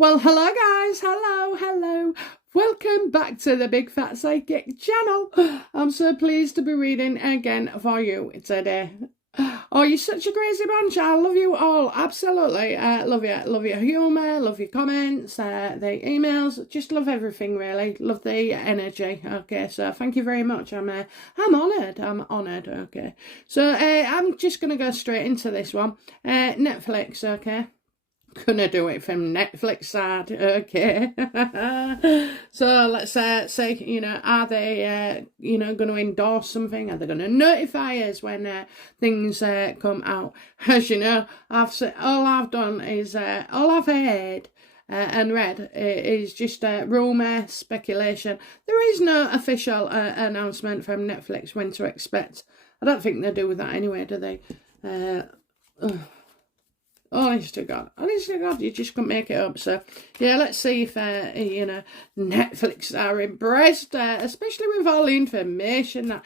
Well, hello guys, hello. Welcome back to the Big Fat Psychic channel. I'm so pleased to be reading again for you today. Oh, you're such a crazy bunch. I love you all, absolutely. Love your humour, love your comments, the emails, just love everything really. Love the energy. Okay, so thank you very much. I'm honoured. Okay, so I'm just gonna go straight into this one. Netflix. Okay. Gonna do it from Netflix side, okay. So let's say, are they, going to endorse something? Are they going to notify us when things come out? As you know, all I've done is all I've heard and read is just rumour, speculation. There is no official announcement from Netflix when to expect. I don't think they do that anyway, do they? Honest to God, you just couldn't make it up. So, yeah, let's see if, Netflix are impressed, especially with all the information that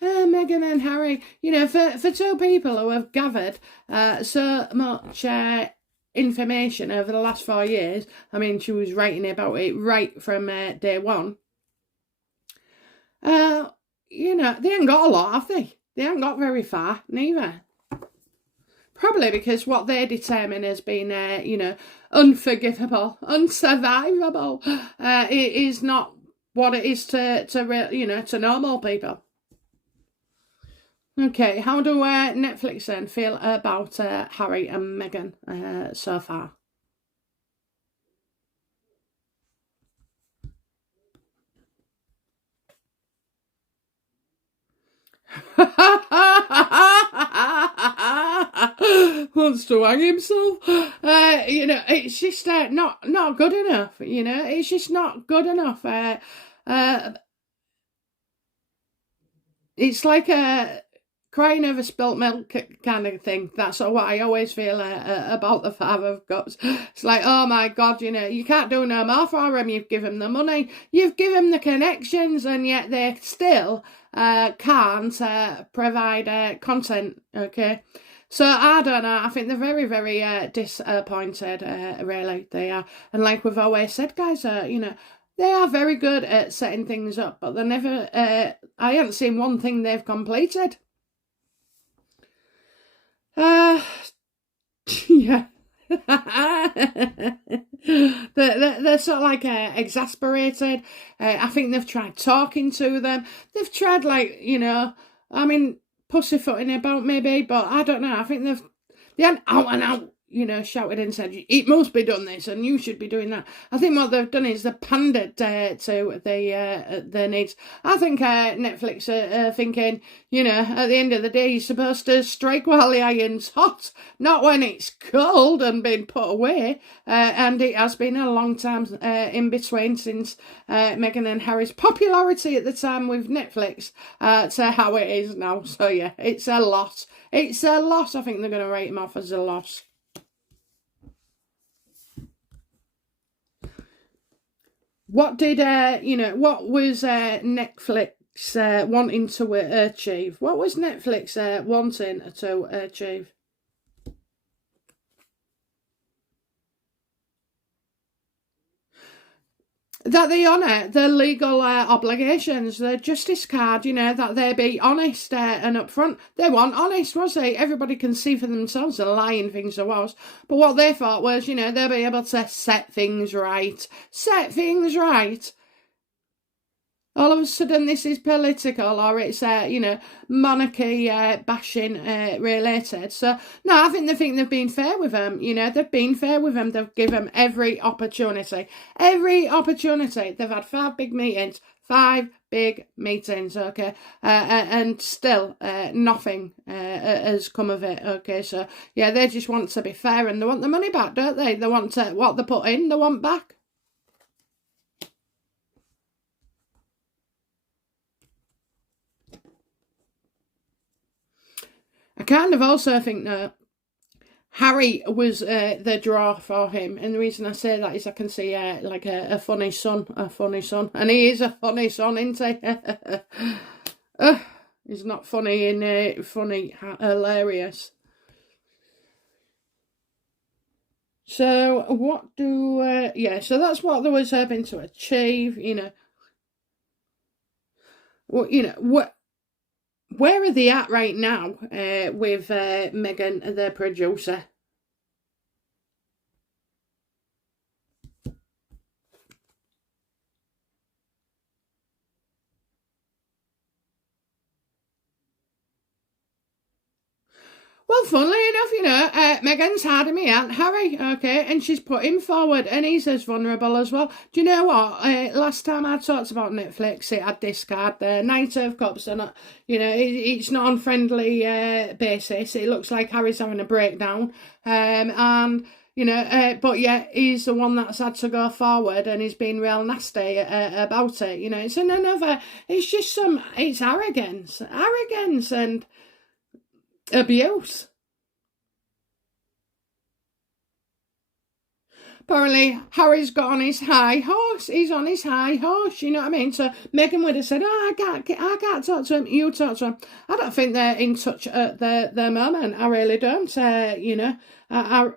Meghan and Harry, for two people who have gathered so much information over the last 4 years. I mean, she was writing about it right from day one. They ain't got a lot, have they? They ain't got very far, neither. Probably because what they determine as being, unforgivable, unsurvivable, it is not what it is to normal people. Okay, how do Netflix then feel about Harry and Meghan so far? Wants to hang himself. It's just not good enough. It's just not good enough. It's like a crying over spilt milk kind of thing. That's what I always feel about the father of guts. It's like, oh my God, you can't do no more for him. You've given them the money, you've given the connections, and yet they still can't provide content. Okay. So I don't know. I think they're very, very disappointed. Really, they are. And like we've always said, guys, they are very good at setting things up, but they're never. I haven't seen one thing they've completed. Yeah. they're sort of like exasperated. I think they've tried talking to them. They've tried pussyfooting about maybe, but I don't know. I think they haven't out and out, shouted and said, it must be done this and you should be doing that. I think what they've done is they've pandered to their needs. I think Netflix are thinking, at the end of the day, you're supposed to strike while the iron's hot, not when it's cold and been put away. And it has been a long time in between since Meghan and Harry's popularity at the time with Netflix to how it is now. So, yeah, it's a loss. It's a loss. I think they're going to rate him off as a loss. What did, what was Netflix wanting to achieve? What was Netflix wanting to achieve? That they honour their legal obligations, their justice card, that they be honest and upfront. They weren't honest, was they? Everybody can see for themselves the lying things there was. But what they thought was, they'll be able to set things right. Set things right. All of a sudden this is political or it's, monarchy bashing related. So, no, I think they've been fair with them. They've been fair with them. They've given them every opportunity. Every opportunity. They've had 5 big meetings. 5 big meetings, okay? And still nothing has come of it, okay? So, yeah, they just want to be fair and they want the money back, don't they? They want what they put in, they want back. I kind of also think that Harry was the draw for him, and the reason I say that is I can see like a funny son, and he is a funny son, isn't he? He's not funny in funny, hilarious. So what do, yeah, so that's what they was hoping to achieve, you know. Well, you know, where are they at right now with Meghan, the producer? Well, funnily enough, you know, Meghan's had me Aunt Harry, okay, and she's put him forward, and he's as vulnerable as well. Do you know what? Last time I talked about Netflix, it had this card there, Knight of Cups, and you know, it's not on friendly basis. It looks like Harry's having a breakdown, and you know, but yeah, he's the one that's had to go forward, and he's been real nasty about it. You know, it's another. It's just it's arrogance, and abuse. Apparently, Harry's got on his high horse. He's on his high horse. You know what I mean? So Meghan would have said, "Oh, I can't talk to him. You talk to him." I don't think they're in touch at the moment. I really don't. You know, I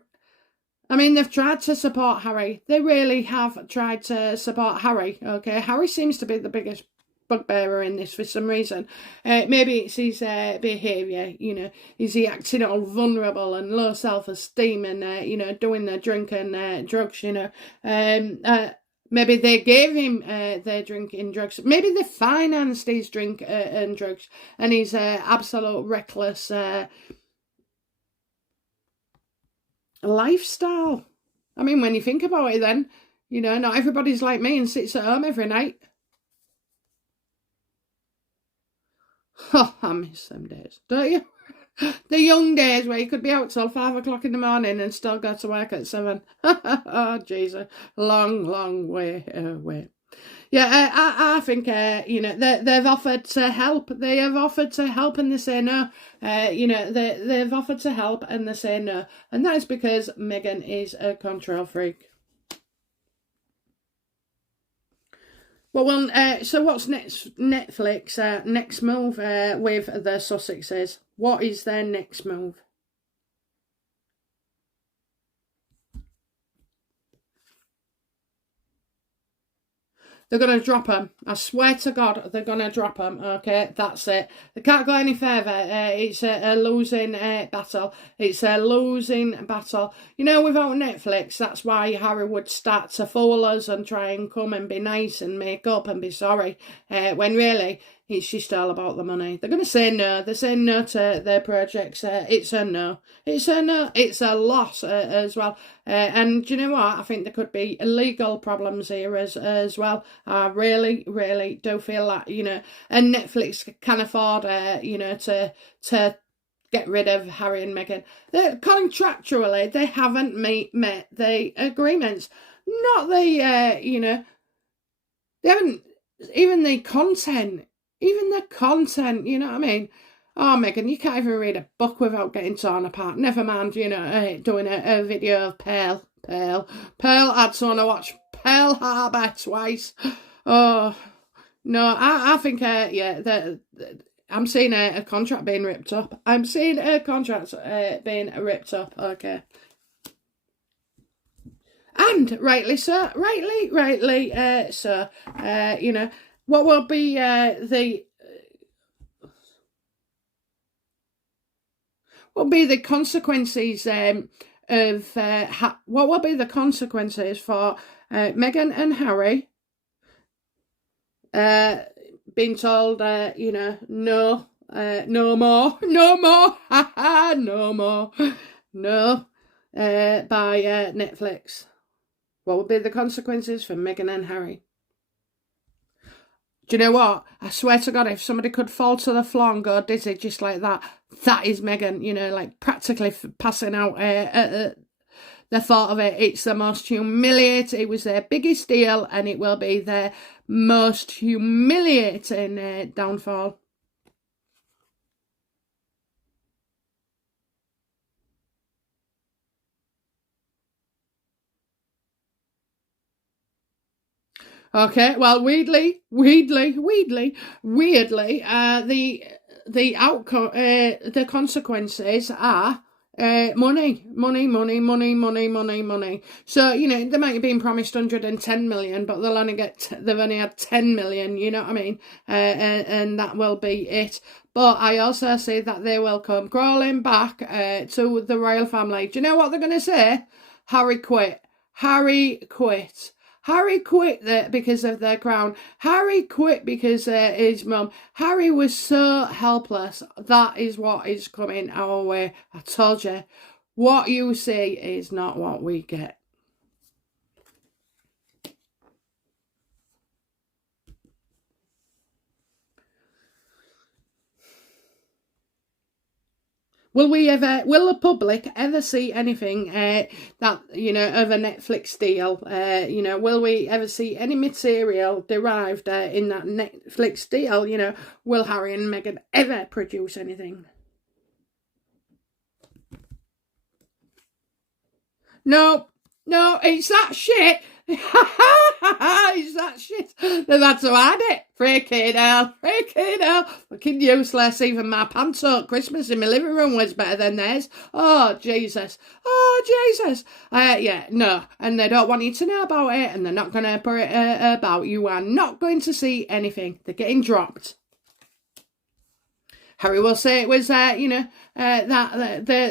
mean, they've tried to support Harry. They really have tried to support Harry. Okay, Harry seems to be the biggest bugbearer in this for some reason. Maybe it's his behaviour, you know. Is he acting all vulnerable and low self-esteem and, you know, doing the drink and drugs, you know. Maybe they gave him their drinking drugs. Maybe they financed his drink and drugs and his absolute reckless lifestyle. I mean, when you think about it then, you know, not everybody's like me and sits at home every night. Oh, I miss them days, don't you? The young days where you could be out till 5 o'clock in the morning and still go to work at 7. Oh, Jesus. Long way away. Yeah, I think, you know, they've offered to help. They have offered to help and they say no. You know, they've offered to help and they say no. And that is because Meghan is a control freak. Well, so what's Netflix next move with the Sussexes? What is their next move? They're going to drop them. I swear to God, they're going to drop them. Okay, that's it. They can't go any further. It's a losing battle. It's a losing battle. You know, without Netflix, that's why Harry would start to fool us and try and come and be nice and make up and be sorry. When really, it's just all about the money. They're going to say no. They're saying no to their projects. It's a no. It's a no. It's a loss as well. And do you know what? I think there could be legal problems here as well. I really do feel that, you know, and Netflix can afford, you know, to get rid of Harry and Meghan. Contractually, they haven't met the agreements. Not the, you know, they haven't, even the content, you know what I mean? Oh, Meghan, you can't even read a book without getting torn apart. Never mind, you know, doing a video of Pearl. I'd want to watch Pearl Harbor twice. Oh, no, I think, yeah, I'm seeing a contract being ripped up. I'm seeing a contract being ripped up, okay. And rightly so, rightly so. You know, what will be the consequences of what will be the consequences for Meghan and Harry being told, you know, no more, no, by Netflix? What will be the consequences for Meghan and Harry? Do you know what? I swear to God, if somebody could fall to the floor and go dizzy just like that, that is Meghan, you know, like practically passing out the thought of it. It's the most humiliating, it was their biggest deal and it will be their most humiliating downfall. Okay, well, weirdly, the outcome, the consequences are Money. So, they might have been promised 110 million, but they've only had 10 million, you know what I mean? And that will be it. But I also see that they will come crawling back to the royal family. Do you know what they're going to say? Harry quit. Harry quit. Harry quit because of the crown. Harry quit because his mum. Harry was so helpless. That is what is coming our way. I told you. What you see is not what we get. Will the public ever see anything that, of a Netflix deal? Will we ever see any material derived in that Netflix deal? Will Harry and Meghan ever produce anything? No, it's that shit. It's that shit. They've had to hide it. Freaking hell. Fucking useless. Even my pants up Christmas in my living room was better than theirs. Oh, Jesus. Yeah, no. And they don't want you to know about it, and they're not going to put it about. You are not going to see anything. They're getting dropped. Harry will say it was, the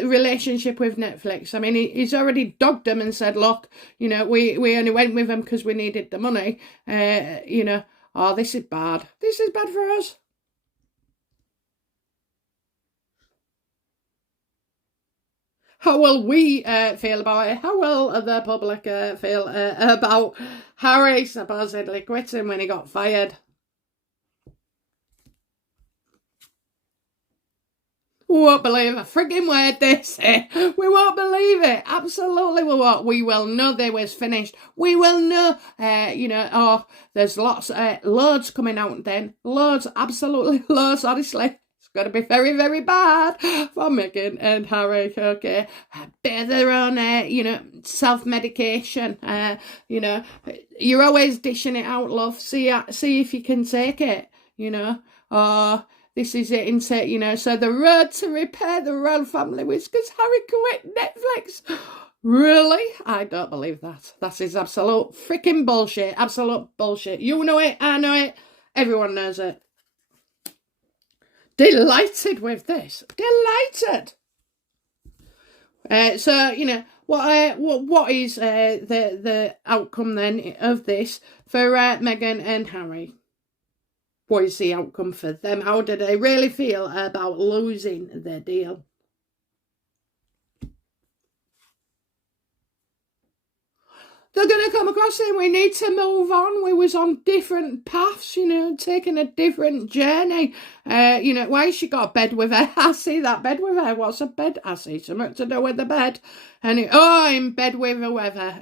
relationship with Netflix. I mean, he's already dogged them and said, look, we only went with them because we needed the money. Oh, this is bad. This is bad for us. How will we feel about it? How will the public feel about Harry supposedly quitting when he got fired? We won't believe a frigging word they say. We won't believe it. Absolutely we won't. We will know they was finished. We will know, there's loads coming out then. Loads, absolutely loads, honestly. It's going to be very, very bad for Meghan and Harry, okay? Bear their own, self-medication. You're always dishing it out, love. See if you can take it, this is it, insert, so the road to repair the royal family was because Harry quit Netflix. Really? I don't believe that. That is absolute freaking bullshit. Absolute bullshit. You know it, I know it, everyone knows it. Delighted with this. Delighted. What is the outcome then of this for Meghan and Harry? What is the outcome for them? How do they really feel about losing their deal? They're going to come across saying we need to move on. We was on different paths, taking a different journey. Why she got a bed with her? I see that bed with her. What's a bed? I see something to do with the bed. And in bed with whoever.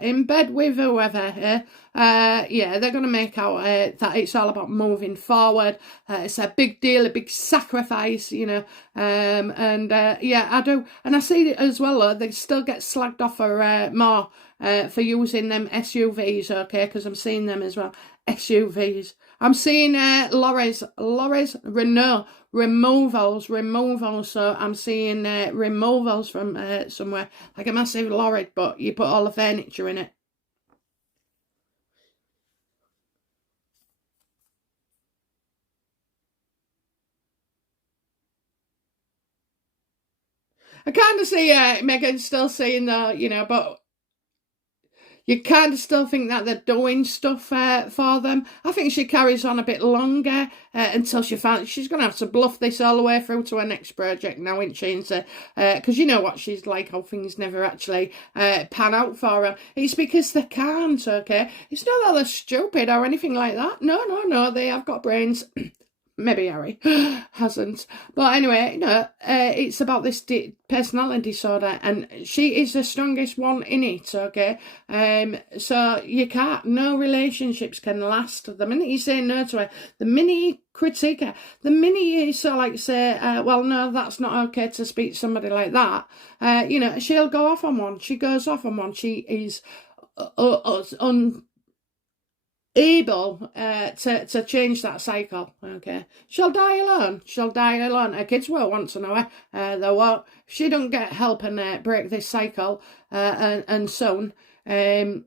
Yeah, they're going to make out that it's all about moving forward. It's a big deal, a big sacrifice, I do. And I see it as well, they still get slagged off for more for using them SUVs, okay, because I'm seeing them as well. SUVs. I'm seeing lorries, Renault, removals, so I'm seeing removals from somewhere, like a massive lorry, but you put all the furniture in it. I kind of see Meghan still saying that, but you kind of still think that they're doing stuff for them. I think she carries on a bit longer until she finds she's going to have to bluff this all the way through to her next project now, isn't she? Because you know what she's like, how things never actually pan out for her. It's because they can't, okay? It's not that they're stupid or anything like that. No, they have got brains. Maybe Harry hasn't. But anyway, it's about this personality disorder, and she is the strongest one in it, okay? So you can't, no relationships can last. The minute you say no to her, the minute you critique her, the minute you say, well, no, that's not okay to speak to somebody like that, she'll go off on one. She goes off on one. She is able to change that cycle. Okay, she'll die alone. She'll die alone. Her kids will want to know her. They won't. If she don't get help and break this cycle and soon, then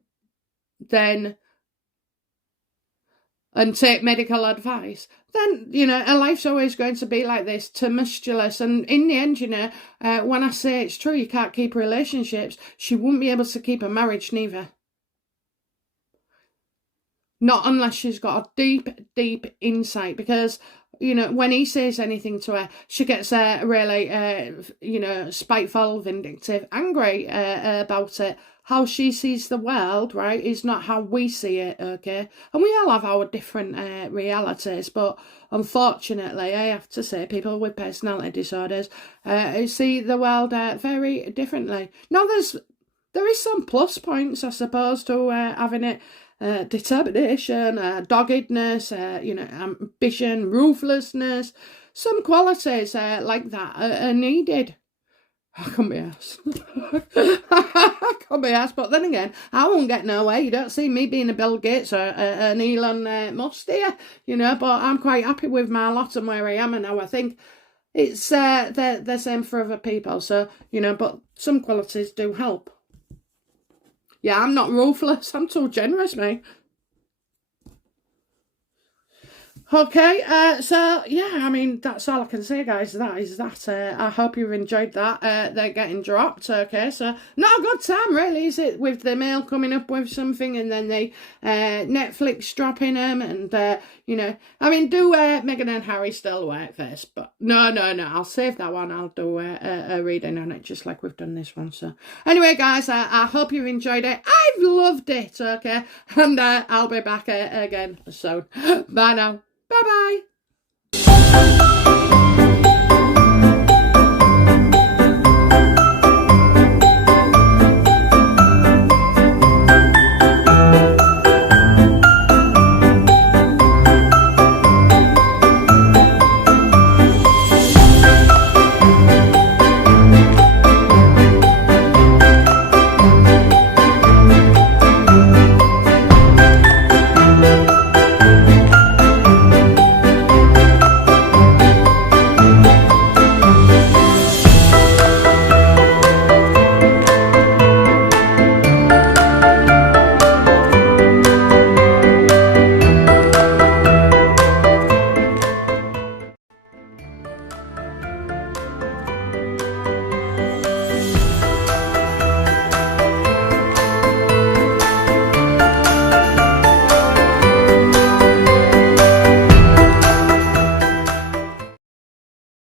and take medical advice, then, you know, her life's always going to be like this, tumultuous. And in the end, you know, when I say it's true, you can't keep relationships, she wouldn't be able to keep a marriage neither. Not unless she's got a deep, deep insight, because, you know, when he says anything to her, she gets really, you know, spiteful, vindictive, angry about it. How she sees the world, right, is not how we see it, okay? And we all have our different realities, but unfortunately, I have to say, people with personality disorders see the world very differently. Now, there is some plus points, I suppose, to having it. Determination, doggedness, you know, ambition, ruthlessness, some qualities like that are needed. I can't be asked. I can't be asked. But then again, I won't get nowhere. You don't see me being a Bill Gates or an Elon Musk here, you know. But I'm quite happy with my lot and where I am and how I think. It's the same for other people. So, you know, but some qualities do help. Yeah, I'm not ruthless. I'm too generous, mate. Okay, so yeah, I mean, that's all I can say, guys. That is that. I hope you've enjoyed that. They're getting dropped, okay, so not a good time, really, is it? With the Mail coming up with something and then the Netflix dropping them and, you know, I mean, do Meghan and Harry still work first? But no, I'll save that one. I'll do a reading on it, just like we've done this one. So anyway, guys, I hope you've enjoyed it. I've loved it, okay, and I'll be back again soon. Bye now. Bye-bye.